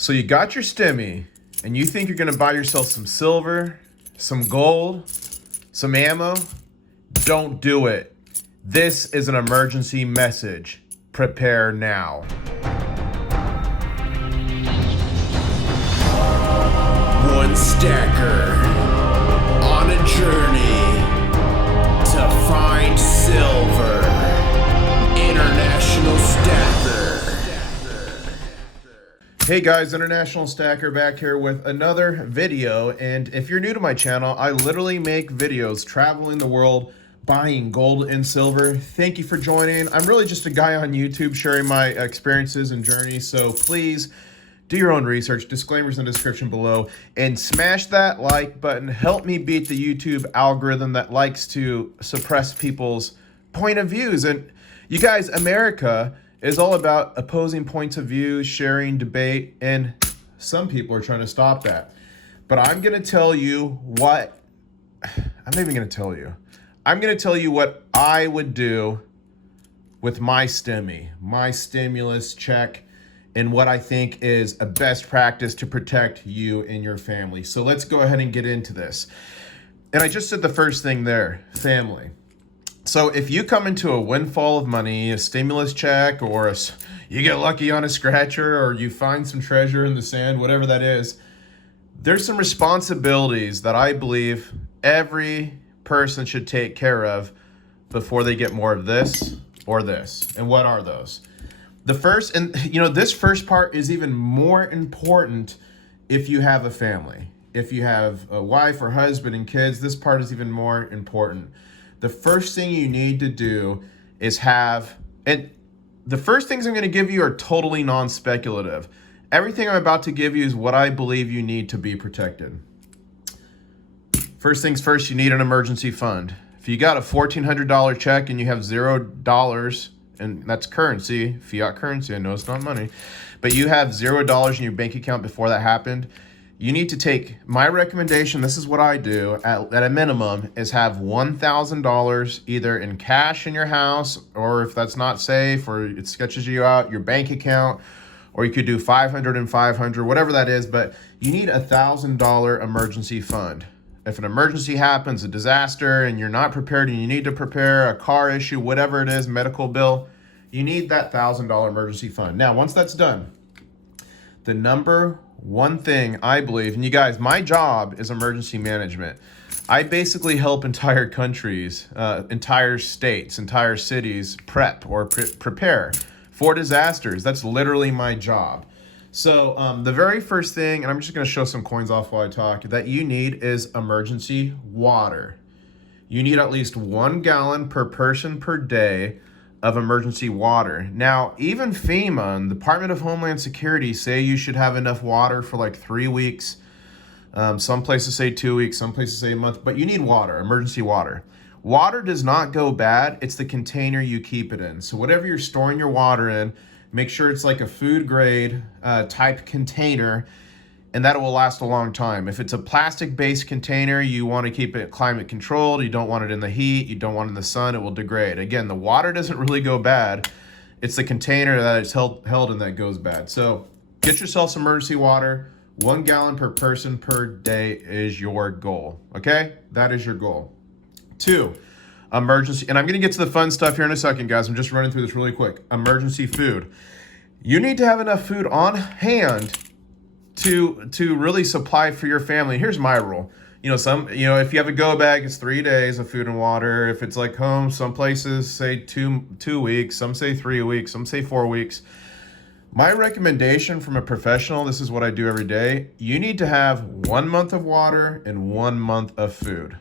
So you got your stimmy, and you think you're gonna buy yourself some silver, some gold, some ammo? Don't do it. This is an emergency message. Prepare now. One stacker on a journey to find silver. International Stacker. Hey guys, International Stacker back here with another video. And if you're new to my channel, I literally make videos traveling the world, buying gold and silver. Thank you for joining. I'm really just a guy on YouTube sharing my experiences and journeys. So please do your own research. Disclaimers in the description below. And smash that like button. Help me beat the YouTube algorithm that likes to suppress people's point of views. And you guys, America is all about opposing points of view, sharing, debate, and some people are trying to stop that. But I'm going to tell you what, I'm not even going to tell you. I'm going to tell you what I would do with my stimmy, my stimulus check, and what I think is a best practice to protect you and your family. So let's go ahead and get into this. And I just said the first thing there, family. So if you come into a windfall of money, a stimulus check, or you get lucky on a scratcher, or you find some treasure in the sand, whatever that is, there's some responsibilities that I believe every person should take care of before they get more of this or this. And what are those? The first, and you know, this first part is even more important if you have a family. If you have a wife or husband and kids, this part is even more important. The first thing you need to do is have, and the first things I'm going to give you are totally non-speculative. Everything I'm about to give you is what I believe you need to be protected. First things first, you need an emergency fund. If you got a $1,400 check and you have $0, and that's currency, fiat currency, I know it's not money, but you have $0 in your bank account before that happened, you need to take, my recommendation, this is what I do, at a minimum, is have $1,000 either in cash in your house, or if that's not safe, or it sketches you out, your bank account, or you could do 500 and 500, whatever that is, but you need a $1,000 emergency fund. If an emergency happens, a disaster, and you're not prepared and you need to prepare, a car issue, whatever it is, medical bill, you need that $1,000 emergency fund. Now, once that's done, the number one thing I believe, and you guys, my job is emergency management. I basically help entire countries, entire states, entire cities prep or prepare for disasters. That's literally my job. So the very first thing, and I'm just going to show some coins off while I talk, that you need is emergency water. You need at least 1 gallon per person per day of emergency water. Now, even FEMA and the Department of Homeland Security say you should have enough water for like 3 weeks. Some places say 2 weeks, some places say a month, but you need water, emergency water. Water does not go bad. It's the container you keep it in. So whatever you're storing your water in, make sure it's like a food grade type container, and that will last a long time. If it's a plastic-based container, you want to keep it climate controlled. You don't want it in the heat. You don't want it in the sun. It will degrade. Again, the water doesn't really go bad. It's the container that it's held in that goes bad. So get yourself some emergency water. 1 gallon per person per day is your goal. Okay? That is your goal. 2, emergency, and I'm going to get to the fun stuff here in a second, guys. I'm just running through this really quick. Emergency food. You need to have enough food on hand to really supply for your family. Here's my rule. You know, if you have a go bag, it's 3 days of food and water. If it's like home, some places say two weeks, some say 3 weeks, some say 4 weeks. My recommendation from a professional, this is what I do every day. You need to have 1 month of water and 1 month of food.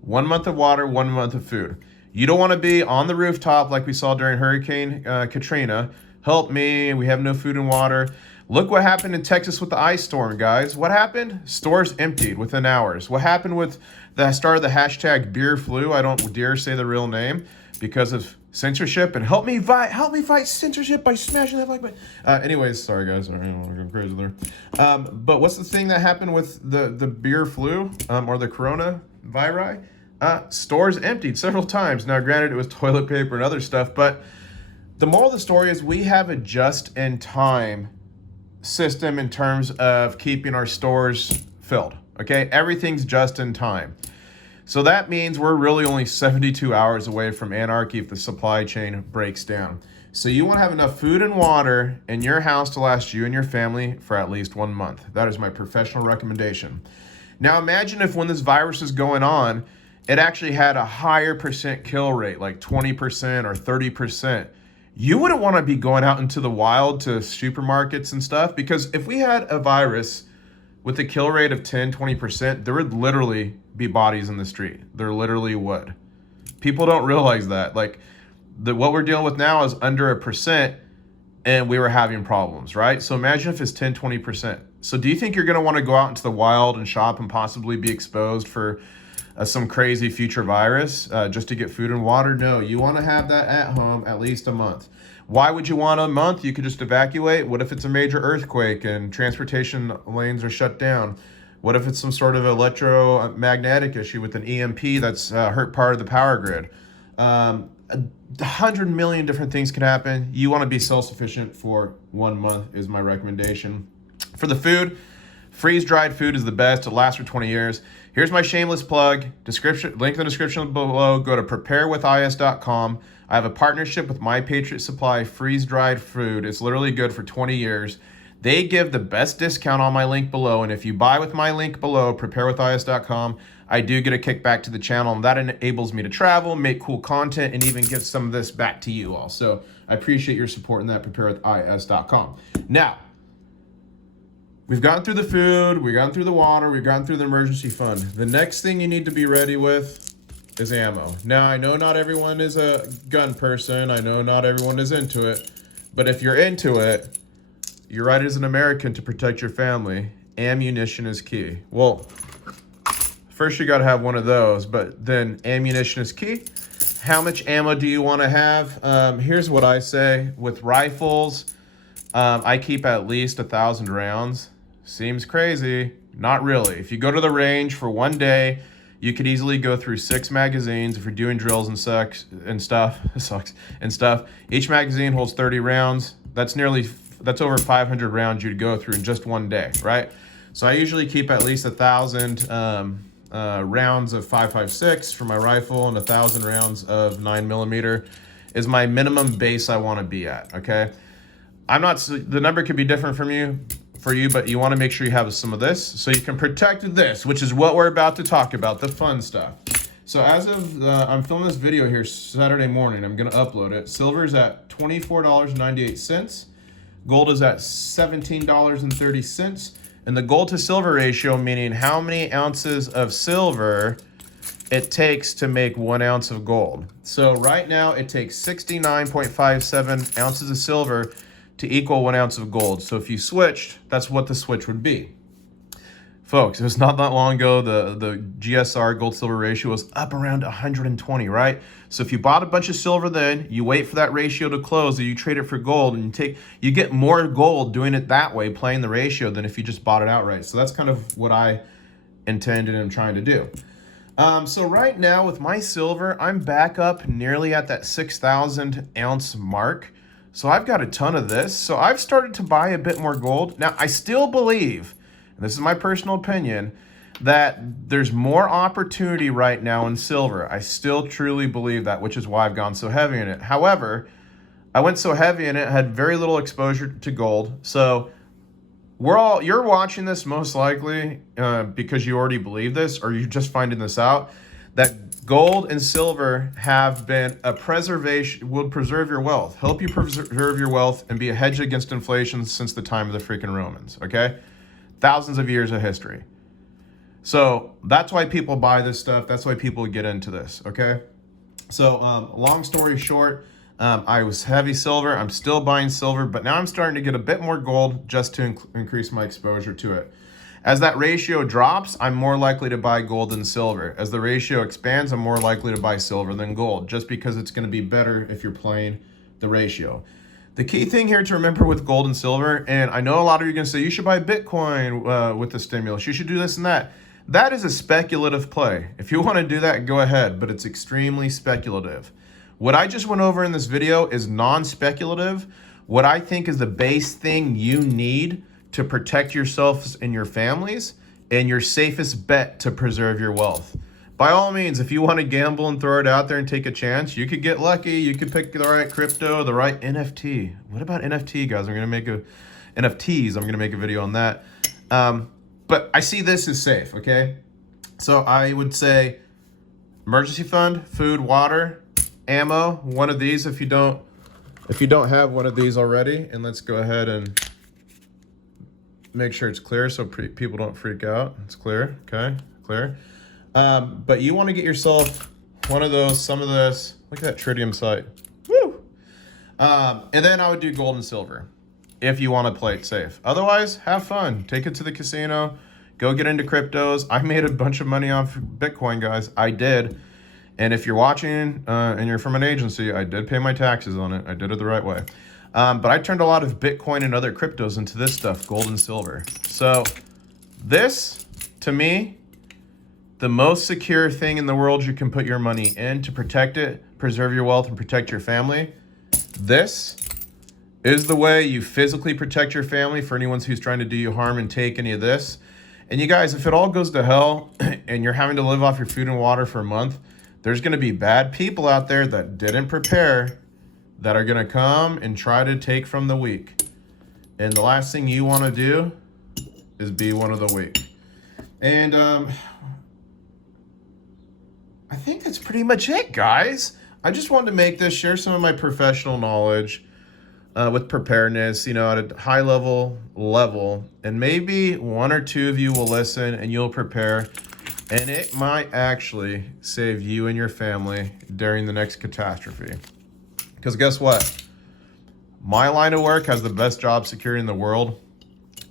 1 month of water, 1 month of food. You don't want to be on the rooftop like we saw during Hurricane Katrina. Help me, we have no food and water. Look what happened in Texas with the ice storm, guys. What happened? Stores emptied within hours. What happened with the start of the hashtag beer flu? I don't dare say the real name because of censorship. And help me fight censorship by smashing that like button. Anyways, sorry guys, I don't want to go crazy there. But what's the thing that happened with the beer flu or the corona viri? Stores emptied several times. Now, granted, it was toilet paper and other stuff, but the moral of the story is we have a just-in-time system in terms of keeping our stores filled. Okay, everything's just in time. So that means we're really only 72 hours away from anarchy if the supply chain breaks down. So you want to have enough food and water in your house to last you and your family for at least 1 month. That is my professional recommendation. Now imagine if when this virus is going on, it actually had a higher percent kill rate, like 20% or 30%. You wouldn't want to be going out into the wild to supermarkets and stuff, because if we had a virus with a kill rate of 10, 20%, there would literally be bodies in the street. There literally would. People don't realize that. Like, what we're dealing with now is under 1%, and we were having problems, right? So imagine if it's 10, 20%. So do you think you're going to want to go out into the wild and shop and possibly be exposed for some crazy future virus just to get food and water? No, you want to have that at home at least a month. Why would you want a month? You could just evacuate. What if it's a major earthquake and transportation lanes are shut down? What if it's some sort of electromagnetic issue with an EMP that's hurt part of the power grid? 100 million different things can happen. You want to be self-sufficient for 1 month is my recommendation. For the food, freeze-dried food is the best. It lasts for 20 years. Here's my shameless plug. Link in the description below. Go to preparewithis.com. I have a partnership with My Patriot Supply freeze-dried food. It's literally good for 20 years. They give the best discount on my link below, and if you buy with my link below, preparewithis.com, I do get a kickback to the channel, and that enables me to travel, make cool content, and even give some of this back to you all. So I appreciate your support in that, preparewithis.com. Now, we've gone through the food, we've gone through the water, we've gone through the emergency fund. The next thing you need to be ready with is ammo. Now, I know not everyone is a gun person. I know not everyone is into it. But if you're into it, you're right as an American to protect your family. Ammunition is key. Well, first you got to have one of those, but then ammunition is key. How much ammo do you want to have? Here's what I say. With rifles, I keep at least 1,000 rounds. Seems crazy. Not really. If you go to the range for 1 day, you could easily go through 6 magazines if you're doing drills and stuff. Each magazine holds 30 rounds. That's over 500 rounds you'd go through in just 1 day, right? So I usually keep at least 1,000 rounds of 5.56 for my rifle, and 1,000 rounds of 9mm is my minimum base I want to be at. Okay, the number could be different for you, but you want to make sure you have some of this so you can protect this, which is what we're about to talk about, the fun stuff. So as of, I'm filming this video here Saturday morning, I'm going to upload it. Silver is at $24.98. Gold is at $17.30. And the gold to silver ratio, meaning how many ounces of silver it takes to make 1 ounce of gold. So right now it takes 69.57 ounces of silver to equal 1 ounce of gold. So if you switched, that's what the switch would be. Folks, it was not that long ago, the GSR gold-silver ratio was up around 120, right? So if you bought a bunch of silver then, you wait for that ratio to close, and you trade it for gold, and you get more gold doing it that way, playing the ratio, than if you just bought it outright. So that's kind of what I intended and am trying to do. So right now with my silver, I'm back up nearly at that 6,000 ounce mark. So I've got a ton of this. So I've started to buy a bit more gold. Now I still believe, and this is my personal opinion, that there's more opportunity right now in silver. I still truly believe that, which is why I've gone so heavy in it. However, I went so heavy in it, had very little exposure to gold. So you're watching this most likely because you already believe this, or you're just finding this out, that gold and silver have been will preserve your wealth, help you preserve your wealth, and be a hedge against inflation since the time of the freaking Romans, okay? Thousands of years of history. So that's why people buy this stuff. That's why people get into this, okay? So long story short, I was heavy silver. I'm still buying silver, but now I'm starting to get a bit more gold just to increase my exposure to it. As that ratio drops, I'm more likely to buy gold than silver. As the ratio expands, I'm more likely to buy silver than gold, just because it's going to be better if you're playing the ratio. The key thing here to remember with gold and silver, and I know a lot of you are going to say, you should buy Bitcoin with the stimulus. You should do this and that. That is a speculative play. If you want to do that, go ahead, but it's extremely speculative. What I just went over in this video is non-speculative. What I think is the base thing you need to protect yourselves and your families, and your safest bet to preserve your wealth. By all means, if you want to gamble and throw it out there and take a chance, you could get lucky. You could pick the right crypto, the right NFT. What about NFT, guys? I'm going to make NFTs. I'm going to make a video on that. But I see this as safe, okay? So I would say emergency fund, food, water, ammo, one of these if you don't have one of these already. And let's go ahead and make sure it's clear so people don't freak out. It's clear, okay, clear. But you want to get yourself one of those, some of this. Look at that tritium site. Woo! And then I would do gold and silver if you want to play it safe. Otherwise, have fun. Take it to the casino. Go get into cryptos. I made a bunch of money off Bitcoin, guys. I did. And if you're watching and you're from an agency, I did pay my taxes on it. I did it the right way. But I turned a lot of Bitcoin and other cryptos into this stuff, gold and silver. So this, to me, the most secure thing in the world you can put your money in to protect it, preserve your wealth, and protect your family. This is the way you physically protect your family for anyone who's trying to do you harm and take any of this. And you guys, if it all goes to hell and you're having to live off your food and water for a month, there's going to be bad people out there that didn't prepare that are going to come and try to take from the weak. And the last thing you want to do is be one of the weak. And I think that's pretty much it, guys. I just wanted to make this, share some of my professional knowledge with preparedness, you know, at a high level, and maybe one or two of you will listen and you'll prepare, and it might actually save you and your family during the next catastrophe. Because guess what? My line of work has the best job security in the world.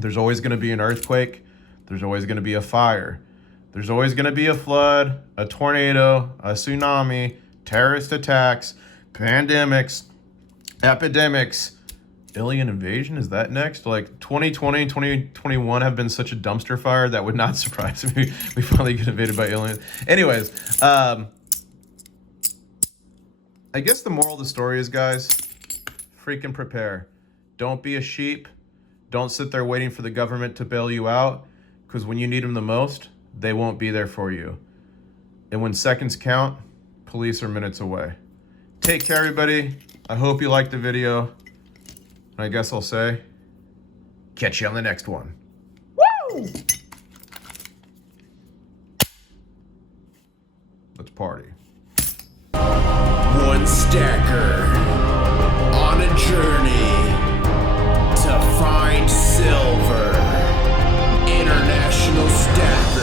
There's always going to be an earthquake. There's always going to be a fire. There's always going to be a flood, a tornado, a tsunami, terrorist attacks, pandemics, epidemics, alien invasion. Is that next? Like 2020 and 2021 have been such a dumpster fire that would not surprise me. We finally get invaded by aliens. Anyways, I guess the moral of the story is, guys, freaking prepare. Don't be a sheep. Don't sit there waiting for the government to bail you out, because when you need them the most, they won't be there for you. And when seconds count, police are minutes away. Take care, everybody. I hope you liked the video. And I guess I'll say, catch you on the next one. Woo! Let's party. One stacker on a journey to find silver. International Stack.